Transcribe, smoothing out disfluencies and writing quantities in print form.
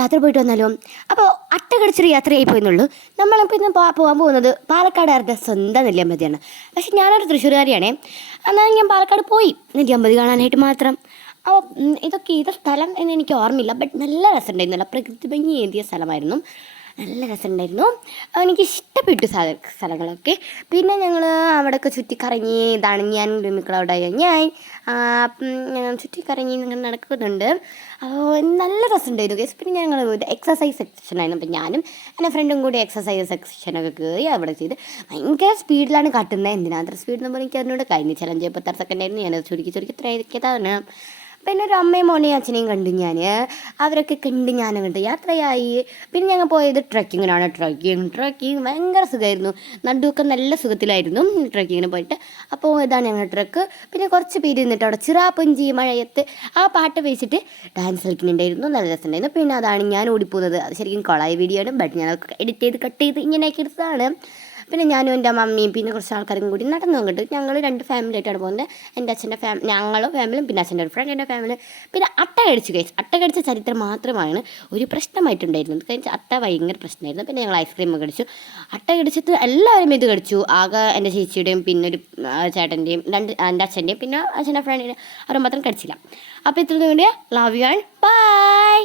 യാത്ര പോയിട്ട് വന്നാലോ? അപ്പോൾ അട്ട കടിച്ചൊരു യാത്രയായി പോയെന്നുള്ളൂ. നമ്മളിപ്പോൾ ഇന്ന് പോകാൻ പോകുന്നത് പാലക്കാടുകാരുടെ സ്വന്തം നെല്ലിയാമ്പതിയാണ്. പക്ഷെ ഞാനൊരു തൃശ്ശൂരുകാരിയാണേ. എന്നാൽ ഞാൻ പാലക്കാട് പോയി നെല്ലിയാമ്പതി കാണാനായിട്ട് മാത്രം. അപ്പോൾ ഏത് സ്ഥലം എന്ന് എനിക്ക് ഓർമ്മയില്ല. ബട്ട് നല്ല രസമുണ്ടായിരുന്നു. നല്ല പ്രകൃതി ഭംഗി ഏന്തിയ സ്ഥലമായിരുന്നു. നല്ല രസമുണ്ടായിരുന്നു. എനിക്ക് ഇഷ്ടപ്പെട്ടു സ്ഥലങ്ങളൊക്കെ. പിന്നെ ഞങ്ങൾ അവിടെയൊക്കെ ചുറ്റിക്കറങ്ങി. ഇതാണ് ഞാൻ മിക്കളവിടെ ഞങ്ങൾ ചുറ്റിക്കറങ്ങി ഇങ്ങനെ നടക്കുന്നുണ്ട്. അപ്പോൾ നല്ല രസമുണ്ടായിരുന്നു ഗൈസ്. പിന്നെ ഞങ്ങൾ എക്സസൈസ് സെക്ഷനായിരുന്നു. അപ്പം ഞാനും എൻ്റെ ഫ്രണ്ടും കൂടി എക്സസൈസ് സെക്ഷനൊക്കെ കയറി അവിടെ ചെയ്ത് ഭയങ്കര സ്പീഡിലാണ് കാട്ടുന്നത്. എന്തിനാത്ര സ്പീഡ് എന്ന് പറഞ്ഞാൽ എനിക്ക് അതിനോട് കഴിഞ്ഞ ചലഞ്ച് 76 സെക്കൻഡായിരുന്നു. ഞാനത് ചുരുക്കി ഇത്രയൊക്കെയാണ്. പിന്നെ ഒരു അമ്മയും മോനെയും അച്ഛനെയും കണ്ടു ഞാൻ. അവരൊക്കെ കണ്ട് ഞാനങ്ങോട്ട് യാത്രയായി. പിന്നെ ഞങ്ങൾ പോയത് ട്രക്കിങ്ങിനാണ്. ട്രക്കിങ് ഭയങ്കര സുഖമായിരുന്നു. നടുവൊക്കെ നല്ല സുഖത്തിലായിരുന്നു ട്രക്കിങ്ങിന് പോയിട്ട്. അപ്പോൾ ഇതാണ് ഞങ്ങളുടെ ട്രക്ക്. പിന്നെ കുറച്ച് പേര് നിന്നിട്ട് അവിടെ ചിറാപ്പുഞ്ചി മഴയത്ത് ആ പാട്ട് വെച്ചിട്ട് ഡാൻസ് കളിക്കുന്നുണ്ടായിരുന്നു. നല്ല രസമുണ്ടായിരുന്നു. പിന്നെ അതാണ് ഞാൻ ഓടിപ്പോകുന്നത്. അത് ശരിക്കും കൊളായ വീഡിയോ ആണ്. ബട്ട് ഞാൻ എഡിറ്റ് ചെയ്ത് കട്ട് ചെയ്ത് ഇങ്ങനെയൊക്കെ എടുത്തതാണ്. പിന്നെ ഞാനും എൻ്റെ മമ്മിയും പിന്നെ കുറച്ച് ആൾക്കാരും കൂടി നടന്നു വന്നിട്ട് ഞങ്ങൾ 2 ഫാമിലി ആയിട്ടാണ് പോകുന്നത്. എൻ്റെ അച്ഛൻ്റെ ഞങ്ങളും ഫാമിലിയും പിന്നെ അച്ഛൻ്റെ ഒരു ഫ്രണ്ട് എൻ്റെ ഫാമിലി. പിന്നെ അട്ട കടിച്ച ചരിത്രം മാത്രമാണ് ഒരു പ്രശ്നമായിട്ടുണ്ടായിരുന്നത്. കാരണം അട്ട ഭയങ്കര പ്രശ്നമായിരുന്നു. പിന്നെ ഞങ്ങൾ ഐസ്ക്രീം കടിച്ചു. അട്ട കടിച്ചിട്ട് എല്ലാവരും ഇത് കടിച്ചു. ആകെ എൻ്റെ ചേച്ചിയുടെയും പിന്നെ ഒരു ചേട്ടൻ്റെയും എൻ്റെ അച്ഛൻ്റെയും പിന്നെ അച്ഛൻ്റെ ഫ്രണ്ടിൻ്റെയും അവർ മാത്രം കടിച്ചില്ല. അപ്പോൾ ഇത്രയും വേണ്ടിയ ലവ് യു ആൻഡ് ബൈ.